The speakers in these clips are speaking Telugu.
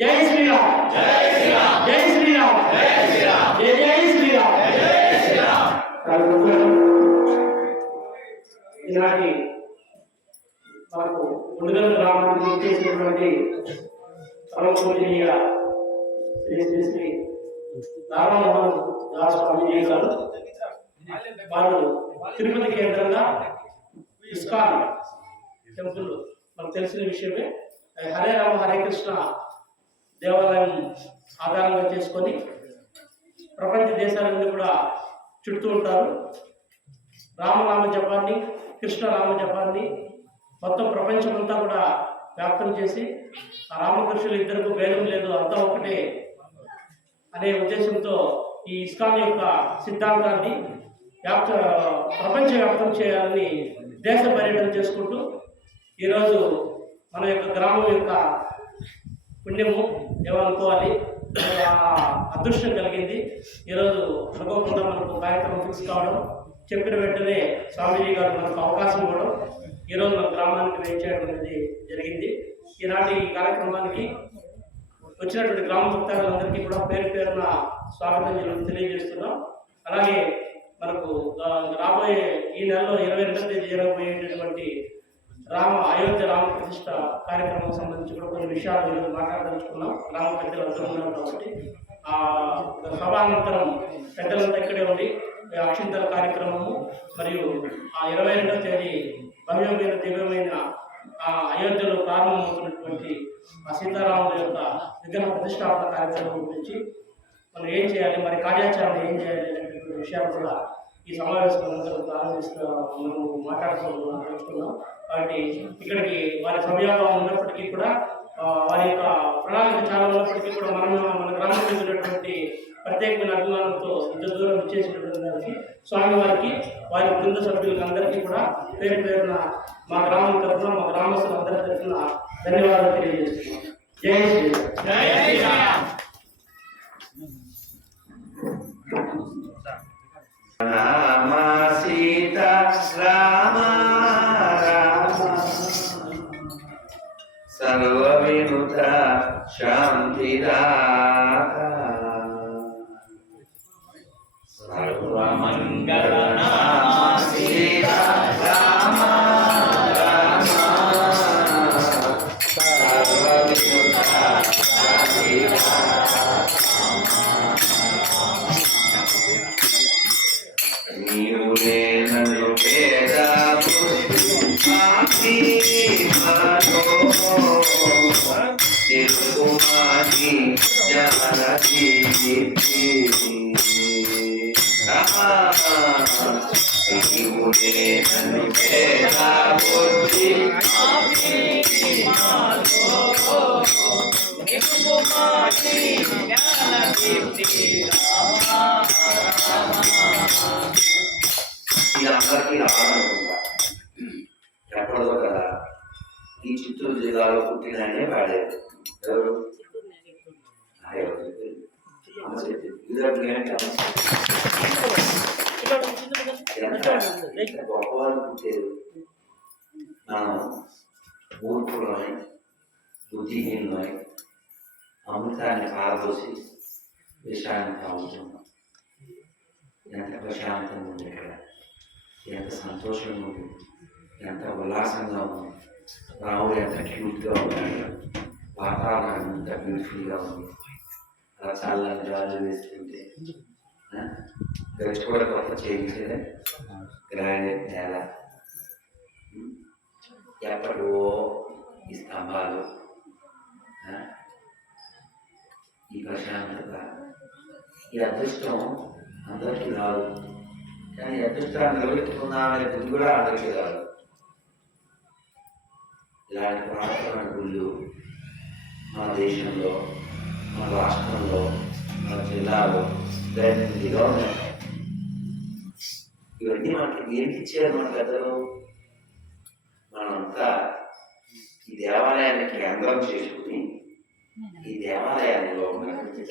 జై శ్రీరామ్. జై శ్రీరామ్. జై శ్రీరామ్. జై శ్రీరామ్. జై జై శ్రీరామ్ జై శ్రీరామ్ ఈనాటి మనకు ముందుగల గ్రామానికి చేసినటువంటి పరమ పూజనీయ శ్రీ శ్రీ శ్రీ రామమోహన్ దాస్ స్వామిజీ గారు వారు తిరుపతి కేంద్రంగా ఇస్కాన్ టెంపుల్ మనకు తెలిసిన విషయమే. హరే రామ హరే కృష్ణ దేవాలయం ఆధారంగా చేసుకొని ప్రపంచ దేశాలన్నీ కూడా చుడుతూ ఉంటారు. రామనామ జపాన్ని కృష్ణ రామ జపాన్ని మొత్తం ప్రపంచమంతా కూడా వ్యాప్తం చేసి ఆ రామకృష్ణులు ఇద్దరికి భేదం లేదు అంతా ఒకటే అనే ఉద్దేశంతో ఈ ఇస్కాన్ యొక్క సిద్ధాంతాన్ని వ్యాప్త ప్రపంచ వ్యాప్తం చేయాలని దేశ పర్యటన చేసుకుంటూ ఈరోజు మన యొక్క గ్రామం యొక్క పుణ్యము ఏమనుకోవాలి అదృష్టం కలిగింది. ఈరోజు అనుకోకుండా మనకు కార్యక్రమం ఫిక్స్ కావడం చెప్పిన వెంటనే స్వామీజీ గారు మనకు అవకాశం ఇవ్వడం ఈరోజు మన గ్రామానికి వేయించడం అనేది జరిగింది. ఈనాటి ఈ కార్యక్రమానికి వచ్చినటువంటి గ్రామ భక్తాదులందరికీ కూడా పేరు పేరున స్వాగతం తెలియజేస్తున్నాం. అలాగే మనకు రాబోయే ఈ నెలలో ఇరవై రెండవ తేదీ జరగబోయేటటువంటి రామ అయోధ్య రామ ప్రతిష్ట కార్యక్రమం సంబంధించి కూడా కొన్ని విషయాలు ఈరోజు మాట్లాడదలుచుకున్నాం. గ్రామ పెద్దలు అందరూ ఉన్నారు కాబట్టి. ఆ సభానంతరం పెద్దలంతా ఇక్కడే ఉండి అక్షింతల కార్యక్రమము మరియు ఆ ఇరవై రెండవ తేదీ భవ్యమైన దివ్యమైన ఆ అయోధ్యలో ప్రారంభమవుతున్నటువంటి ఆ సీతారాముల యొక్క విగ్రహ ప్రతిష్టాపన కార్యక్రమం గురించి మనం ఏం చేయాలి మరి కార్యాచరణ ఏం చేయాలి అనేటువంటి విషయాలు కూడా ఈ సమావేశం అందరూ మనం మాట్లాడుకోవాలని కాబట్టి ఇక్కడికి వారి సమయాభావం ఉన్నప్పటికీ కూడా వారి యొక్క ప్రణాళిక చాలా ఉన్నప్పటికీ కూడా మనం మన గ్రామం చెందినటువంటి ప్రత్యేకమైన అభిమానంతో ఇంత దూరం ఇచ్చేసినటువంటి దానికి స్వామి వారికి వారి బృంద సభ్యులకు అందరికీ కూడా పేరు పేరున మా గ్రామం తరఫున మా గ్రామస్తులందరి తరఫున ధన్యవాదాలు తెలియజేస్తున్నాం. జై శ్రీరామ్ రామ రామ. సర్వ వినుత శాంతిదా జిల్లాలో పుట్టిననే పాడేది ఎవరు గొప్పవాళ్ళు పుట్టేది మనం మూర్ఖులమై బుద్ధిహీనమై అమృతాన్ని పారదోసి విషయాన్ని తాగుతున్నాం ఎంత ప్రశాంతంగా ఉంది ఇక్కడ ఎంత సంతోషంగా ఉంది ఎంత ఉల్లాసంగా ఉంది రాముడు ఎంత క్యూట్గా ఉన్నాడు వాతావరణం ఎంత బ్యూటిఫుల్గా ఉంది అలా చాలా గాజు వేస్తుంటే ఆ? కూడా కొత్త చేయించేదే గ్రానైట్ నేల ఎప్పటివో ఈ స్తంభాలు ఈ ప్రశాంతత ఈ అదృష్టం అందరికీ రాదు కానీ ఈ అదృష్టాన్ని నిలబెట్టుకుందామనే బుద్ధి కూడా అందరికీ రాదు ఇలాంటి ప్రార్థన గుళ్ళు మన దేశంలో మన రాష్ట్రంలో మన జిల్లాలో దైనందిగా ఉన్నాయి. ఇవన్నీ మనకి దేనికి ఇచ్చారు మన పెద్దలు? మనమంతా ఈ దేవాలయాన్ని కేంద్రం చేసుకుని ఈ దేవాలయాల్లో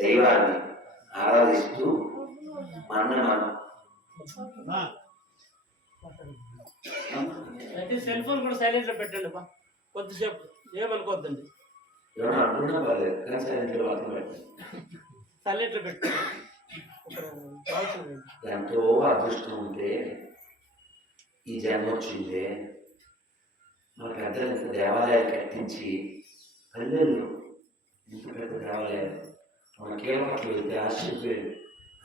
దైవాన్ని ఆరాధిస్తూ మన మనం సెల్ ఫోన్ కూడా సైలెంట్లో పెట్టండి బా. కొద్దిసేపు ఏమనుకోవద్దండి ఏమన్నా అనుకున్నా పర్లేదు. కానీ సైలెంట్లో మాత్రం పెట్టండి. సైలెంట్లో పెట్టు ఒక కావాల్సింది ఎంతో అదృష్టం ఉంటే ఈ జన్మ వచ్చిందే మన పెద్దలు ఇంత దేవాలయాలు కట్టించి పల్లెల్లో ఇంత పెద్ద దేవాలయాలు మన కేవలం వెళ్తే ఆశ్చర్యపోయాడు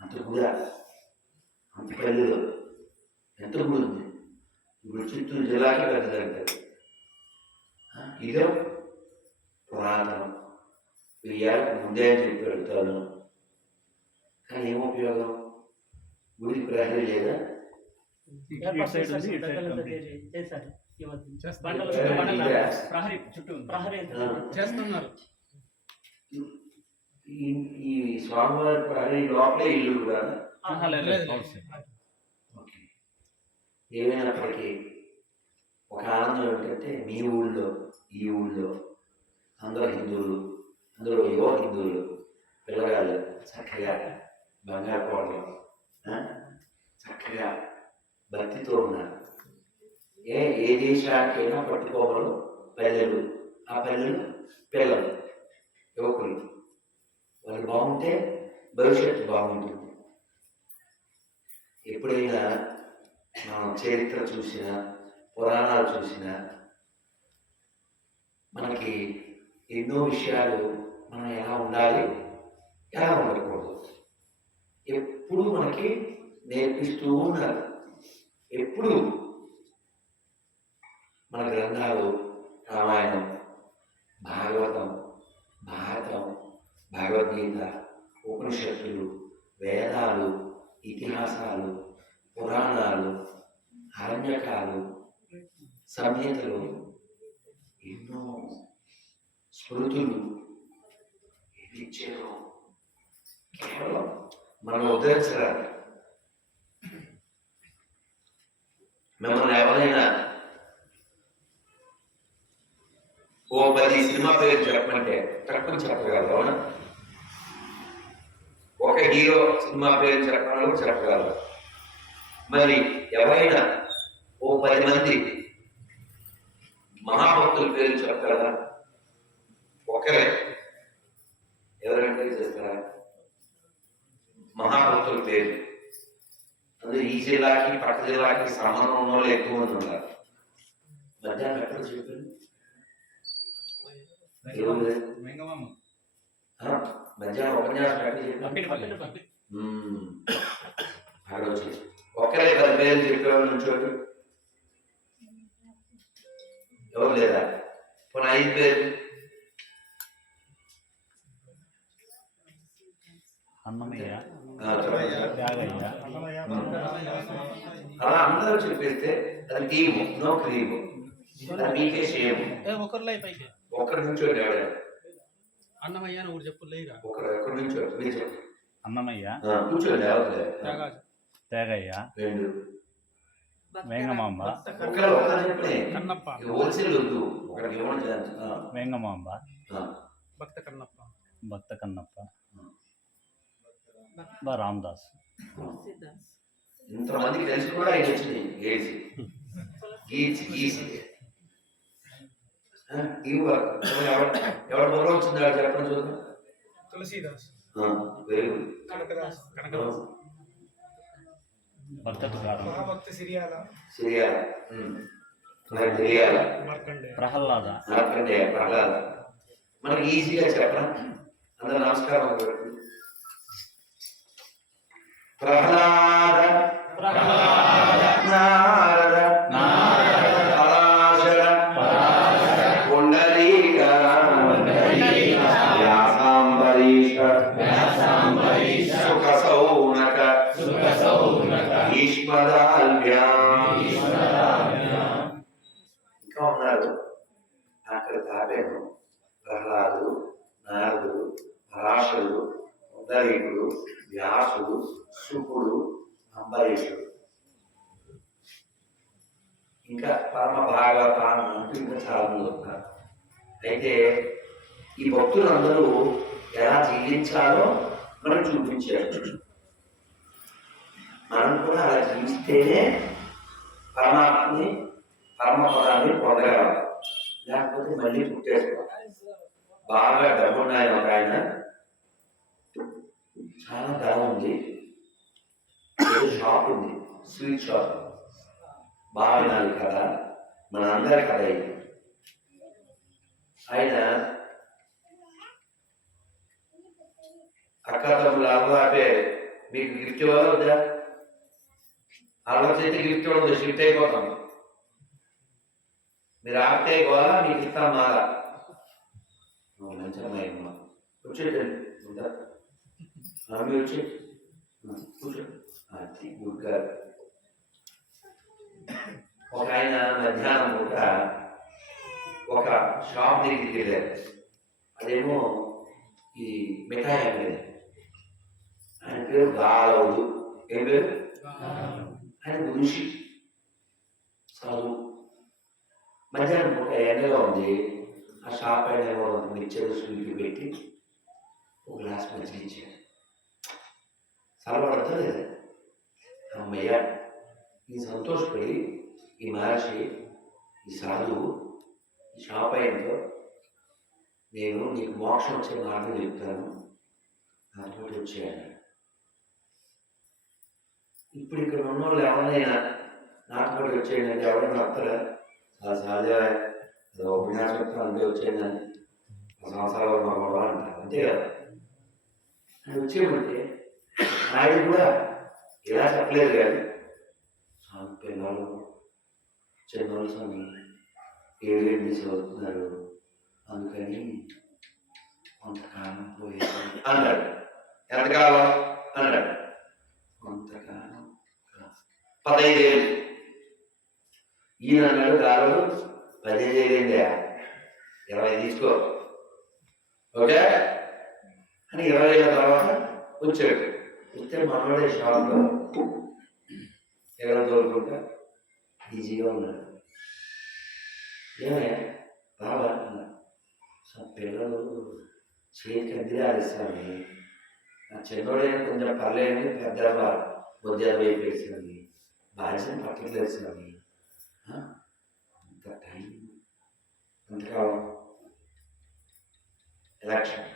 అంత కూడా అంత పల్లెలో ఎంత గుడి ఉంది? ఇప్పుడు చిత్తూరు జిల్లాకి పెద్దదంటారు ఇదో పురాతనం. వెయ్యాలకు ముందే అని చెప్పాడు తను కానీ ఏం ఉపయోగం? గుడికి ప్రహరీ లేదా? ఈ మధ్య బండలు ఏ, బండలు ఇదే. ప్రహరీ చుట్టూ ఉంది. ప్రహరీ ఆ. చేస్తున్నారు. ఈ ఈ స్వామివారి ప్రహరీ లోపలే ఇల్లు కూడా? ఏమైనప్పటికీ ఒక ఆనందం ఏంటంటే మీ ఊళ్ళో ఈ ఊళ్ళో అందరూ హిందువులు అందులో యువ హిందువులు పిల్లగాళ్ళు చక్కగా బంగారు కోడలు ఆ? చక్కగా భక్తితో ఉన్నారు. ఏ ఏ దేశానికైనా పట్టుకోవాలో పల్లెలు ఆ పల్లెలు పిల్లలు యువకులు. వాళ్ళు బాగుంటే భవిష్యత్తు బాగుంటుంది. ఎప్పుడైనా మనం చరిత్ర చూసినా పురాణాలు చూసినా మనకి ఎన్నో విషయాలు మనం ఎలా ఉండాలి ఎలా ఉండకూడదు. ఎప్పుడు మనకి నేర్పిస్తూ ఉన్నారు ఎప్పుడు మన గ్రంథాలు రామాయణం భాగవతం భారతం భగవద్గీత ఉపనిషత్తులు వేదాలు ఇతిహాసాలు పురాణాలు అరణ్యకాలు సంహితలు ఎన్నో స్మృతులు ఏమి ఇచ్చారో కేవలం మనం ఉద్ధరించరాలి మిమ్మల్ని ఎవరైనా ఓ పది సినిమా పేరు చెప్పమంటే తక్కువ చెప్పగలరు అవునా? ఒక హీరో సినిమా పేరు చెప్పగలరు చెప్పగలరు. మరి ఎవరైనా ఓ పది మంది మహాభక్తుల పేరు చెప్పగలరా? ఒకరే. ఎవరైనా చేస్తారా మహాభక్తుల పేరు. అందులో ఈ జిల్లాకి పక్క జిల్లాకి సంబంధం ఉన్న వాళ్ళు ఎక్కువ మంది ఉన్నారు. మధ్యాహ్నం ఎక్కడ. ఆ, మధ్యాహ్నం ఉపన్యాసం ఎక్కడ ఒక్కరే పది పేర్లు చెప్పేవాళ్ళు నుంచోటి ఎవరు లేదా పోనీ ఐదు అన్నమయ్య. అలా అందరూ చెప్పేస్తే అది టీము నో క్రీము. అది మీకే సేమ్ ఒకరిలే పైకి ఒక్కడి ఎవరైనా. అన్నమయ్య అని ఊరు చెప్పు లేరా ఒకడు ఎక్కడి నుంచో అన్నమయ్య. కూర్చోండి త్యాగయ్య. రెండు. వేంగమాంబ కన్నప్ప. వేంగమాంబ. భక్త కన్నప్ప. భక్త కన్నప్ప. బా రామదాస్. ఇంతమంది కలిసి కూడా గేసి. గీచి గీసి. ఎవరు మొదలు వచ్చింది చెప్పండి చూద్దాం. Tulsidas. Very good Kanakadas. Kanakadas మహాభక్త సిరియాల. సిరియాల. మార్కండే ప్రహ్లాద. నాకంటే ప్రహ్లాద మనకి ఈజీగా చెప్పరా? అందరూ నమస్కారం. చెప్పండి. ప్రహ్లాద నారద పరాశర పుండరీక వ్యాసాంబరీష సుఖ సౌనక ఈశ్వరాల్వ్యా ఇంకా ఉన్నారు అక్కడ తాబేను ప్రహ్లాదు నారదుడు పరాశరుడు ఉదరీకుడు వ్యాసుడు శుకుడు అంబరీషుడు ఇంకా పరమ భాగవత అంటూ ఇంకా చాలా మంది ఉన్నారు అయితే ఈ భక్తులందరూ ఎలా జీవించాలో మనం చూపించారు. మనం కూడా అలా జీవిస్తేనే పరమాత్మని పరమపదాన్ని పొందగలం. లేకపోతే మళ్ళీ పుట్టేసుకోవాలి. బాగా డబ్బు ఉన్నాయి ఒక ఆయన. చాలా ధర ఉంది. షాప్ ఉంది. Sweet shop. బాగా వినాలి కదా మన అందరి కథ ఇది. ఆయన అక్క తమ్ముళ్ళు అవ్వ మీకు గిఫ్ట్ ఇవ్వాలా వద్దా? అలవాటు గిఫ్ట్ ఇవ్వడం షిఫ్ట్ అయిపోతాం. మీరు ఆపితే ఇవ్వాలా మీకు ఇస్తాం మాలా? మంచిగా వచ్చేటండి ఉందా ఆమె వచ్చి. కూర్చో. అది గుడ్ గారు ఒక ఆయన మధ్యాహ్నం పూట ఒక షాప్ దగ్గరికి వెళ్ళారు అదేమో ఈ మిఠాయి అంగడి ఆయన పేరు గాలవుడు ఏం పేరు? ఆయన గురుషి చదువు. మధ్యాహ్నం పూట ఎండగా ఉంది. ఆ షాప్ ఆయన ఏమో మిక్చర్ స్వీట్ పెట్టి ఒక గ్లాస్ మజ్జిగ ఇచ్చాడు సలపడతా లేదా? అమ్మయ్య ఈ సంతోషపడి ఈ మహర్షి ఈ సాధువు ఈ నేను నీకు మోక్షం వచ్చే మార్గం చెప్తాను. నాతో వచ్చేయాలి ఇప్పుడు ఇక్కడ ఉన్న వాళ్ళు ఎవరినైనా నాతో వచ్చేయండి అంటే ఎవరైనా వస్తారా? చాలా సహజమే. ఏదో ఉపన్యాసం అంతే వచ్చేయండి సంవత్సరాలు మా అంటారు. అంతే కదా? అని వచ్చేయమంటే ఆయన కూడా ఇలా చెప్పలేదు కానీ పిల్లలు చిన్నోళ్ళు సమయం ఏడేడు దిశ అవుతున్నారు అందుకని కొంతకాలం పోయేది అన్నాడు. ఎంతకాలం? అన్నాడు. కొంతకాలం పదహైదు ఏళ్ళు ఈయన అన్నాడు కాలం పదిహేను ఏళ్ళైందా ఇరవై తీసుకో. ఓకే? అని ఇరవై ఏళ్ళ తర్వాత వచ్చాడు. వస్తే మనవాడే షాప్లో. ఎవరో తోలుకుంటా? బిజీగా ఉన్నాడు. ఏమయ్యా? బాబా అన్నా పిల్లలు చేతికి అద్దె ఆడిస్తాను నా చిన్నోడే కొంచెం పర్లేదు పెద్ద బుద్ధి అయిపోయింది బాధ్యత పట్టట్లేదు స్వామి ఆ? అంత టైం అంతకాలం ఎలక్షన్.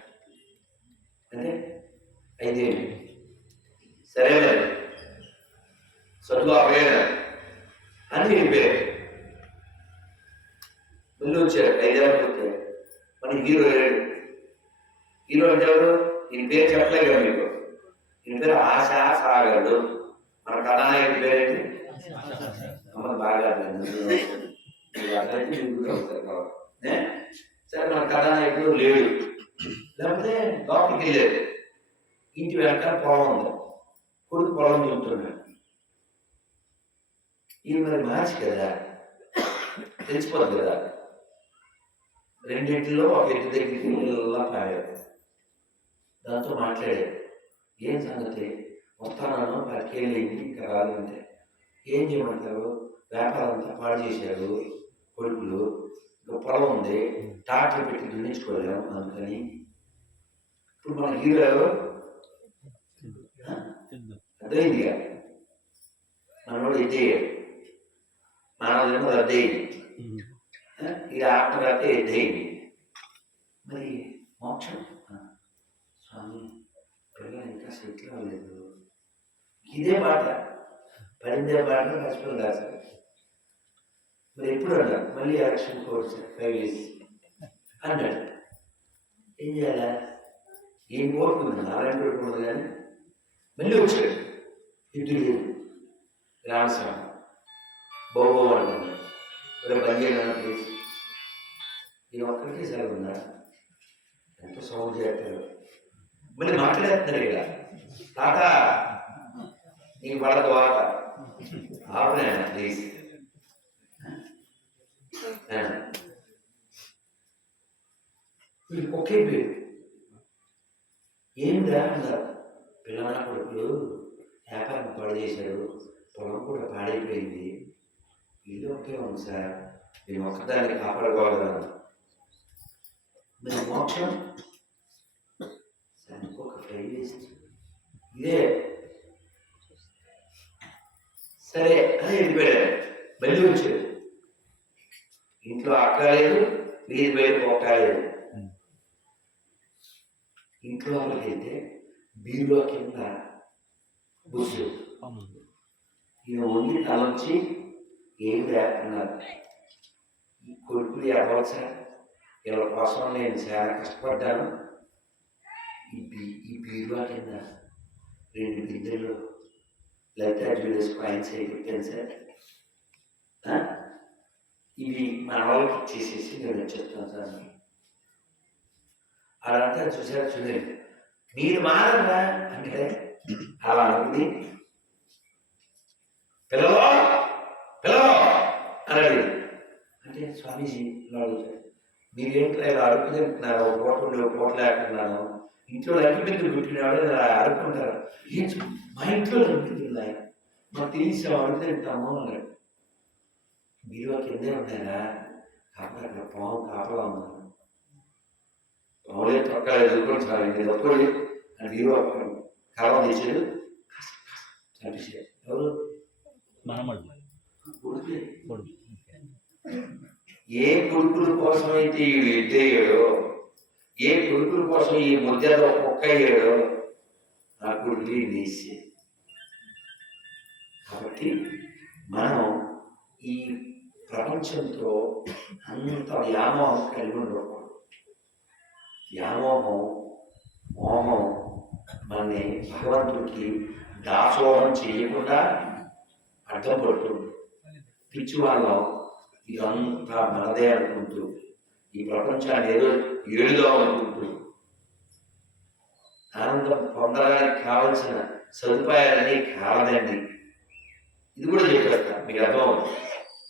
అంటే ఐదేళ్ళు. సరే మరి చదువు అవేనా అని చెప్పారు మళ్ళీ వచ్చారు ఐదేళ్ళకి వస్తే మన హీరో లేడు హీరో అంటే ఎవరు ఈయన పేరు చెప్పలేదు కదా మీకు ఈయన పేరు ఆశా సాగరుడు మన కథానాయకుడి పేరేంటి అమ్మ బాగా అర్థమైంది. మీరు అర్థమైతే మీరు కూడా అవుతారు కాబట్టి. ఏ? సరే మన కథానాయకుడు లేడు లేకపోతే లోపలికి వెళ్ళాడు ఇంటి వెనకాల పొలం ఉంది కొడుకు పొలం చూస్తున్నాడు ఈయన మరి మార్చి కదా తెలిసిపోద్ది కదా. రెండింటిలో ఒక ఎత్తు దగ్గరికి ఇలా పాడారు దాంతో మాట్లాడాడు ఏం సంగతి? వస్తాను పదికేళ్ళు ఇంకా రాదంటే ఏం చేయమంటారు? వ్యాపారం అంతా పాడు చేశారు. కొడుకులు. ఇంకా పొలం ఉంది. ట్రాక్టర్ పెట్టి దున్నించుకోలేము అందుకని. ఇప్పుడు మన హీరో అర్థమైందిగా? మనోడు ఎత్తేయాడు మనోడేమో రద్దయింది ఇది ఆత్మ అయితే ఎత్తేయింది మరి మోక్షం? స్వామి పిల్లలు ఇంకా సెటిల్ అవ్వలేదు. ఇదే పాట. పడిందే పాట లక్ష్మణ్ దాస్ మరి ఎప్పుడు అన్నారు? మళ్ళీ ఎలక్షన్ కోర్స్ ఫైవ్ ఇయర్స్ అన్నాడు. ఏం చేయాలా? ఏం కోరుకుంది? నారాయణ కోరుకుంది కానీ మళ్ళీ వచ్చాడు. ఇద్దరు లేదు. రామస్వామి. బాబో అంటున్నాడు ఇక్కడ బంద్ చేయడం ప్లీజ్ ఈయన ఒక్కడికే సెలవు ఉన్నా ఎంత సౌండ్ చేస్తారు. మళ్ళీ మాట్లాడేస్తున్నారు ఇక. తాత నీకు పడదు వాత ఆపనే ప్లీజ్ వీళ్ళకి ఒకే పేరు. ఏం అన్నారు పిల్లల కొడుకులు వ్యాపారం పాడు చేశాడు పొలం కూడా పాడైపోయింది. ఒకే ఉంది సార్. నేను ఒక్కదాన్ని కాపాడుకోగలను. మరి మోక్షం? సార్ ఇంకొక ఇయర్స్ ఇదే. సరే అని వెళ్ళిపోయాడు. మళ్ళీ వచ్చాడు. ఇంట్లో అక్క లేదు వీధి బయట ఒక్క లేదు. ఇంట్లో వెళ్తే బీరులో కింద బుస్సు ఈయన వండి తలంచి ఏమి అన్నారు ఈ కొడుకులు ఎడవచ్చా వీళ్ళ కోసం నేను చాలా కష్టపడ్డాను. ఈ బీ ఈ బీరువా కింద రెండు బిందెలు లలితా జ్యువెలర్స్ కాయిన్స్ అయిపోయాను సార్. ఇవి మన వాళ్ళకి ఇచ్చేసేసి నేను వచ్చేస్తాను సార్. అదంతా చూసారు చూడండి. మీరు మారరా? అంటే అలా అనుకుని పిల్లలు పిల్లలు! అన్నాడు అంటే స్వామీజీ అడుగుతాడు మీరేంటో ఇలా అడుగు తింటున్నారు? ఒక పూట ఉండి ఒక పూట లేకున్నాను ఇంట్లో లగ్గి బిందులు పెట్టినాడు ఇలా చూ- మా ఇంట్లో లగ్గి బిందులు ఉన్నాయి. మాకు తెలిసి అడుగు తింటాము అన్నాడు మీరు కిందే ఉన్నారా కాపలా అక్కడ పాము కాపలా ఉన్నాను పాములే తొక్క ఎదుర్కొని సార్ ఇది ఒక్కడి అని మీరు కలవ తెచ్చాడు చంపేసాడు ఎవరు? మనమడు కొడుకు. ఏ కొడుకుల కోసం అయితే ఈ ఎద్దయ్యాడో ఏ కొడుకుల కోసం ఈ ముద్దలో కుక్క అయ్యాడో ఆ కొడుకులు నేసి కాబట్టి మనం ఈ ప్రపంచంతో అంత వ్యామోహం కలిగి ఉండకూడదు. వ్యామోహం మోహం మనని భగవంతుడికి దాసోహం చేయకుండా అర్థం పడుతుంది. పిచ్చి వాళ్ళం ఇదంతా మనదే అనుకుంటూ ఈ ప్రపంచాన్ని ఏదో ఏడుదాం అనుకుంటూ ఆనందం పొందడానికి కావలసిన సదుపాయాలన్నీ కావదండి ఇది కూడా చెప్పేస్తా మీకు అర్థం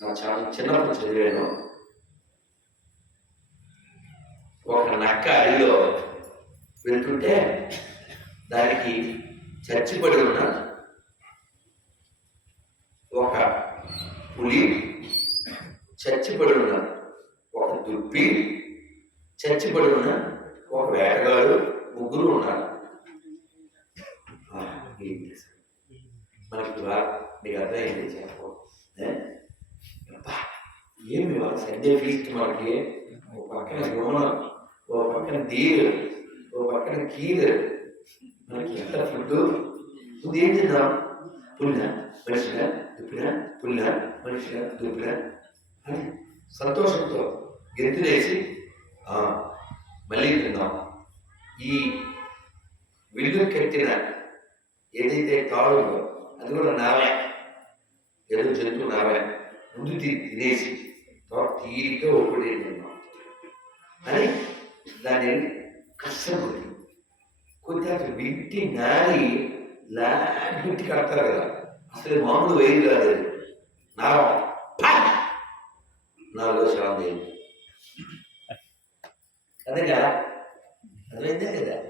నా చాలా చిన్నప్పుడు చదివాను. ఒక నక్క అడిలో వెళ్తుంటే దానికి చచ్చిపడి ఉన్న ఒక పులి చచ్చిపడి ఉన్న ఒక దుప్పి చచ్చిపడి ఉన్న ఒక వేటగాడు ముగ్గురు ఉన్నారు. మనకి వా- మీకు అర్థమైంది చెప్పు. ఏమి వాళ్ళ సండే ఫీస్ట్ మనకి? ఓ పక్కన గుమ్మం ఓ పక్కన దీర్ ఓ పక్కన కీర్. మనకి ఎంత ఫుడ్ ఫుడ్ ఏం తిందాం పుల్ల మనిషిగా దుప్పిన పుల్ల మనిషిగా దుప్పిన? అని సంతోషంతో గెంతులేసి "ఆ, మళ్ళీ తిందాం. ఈ విడుదల కట్టిన ఏదైతే తాడు అది కూడా నావే. ఏదో జంతువు నావే. ముందు తినేసి తర్వాత తీరిక ఒకటి తిందాం. అని దాన్ని కష్టం కొద్ది కొద్ది అక్కడ వింటి నారి లాంటి కడతారు కదా. అసలు మామూలు వేయి కాదు అది. నారం regalar, reventar y dar.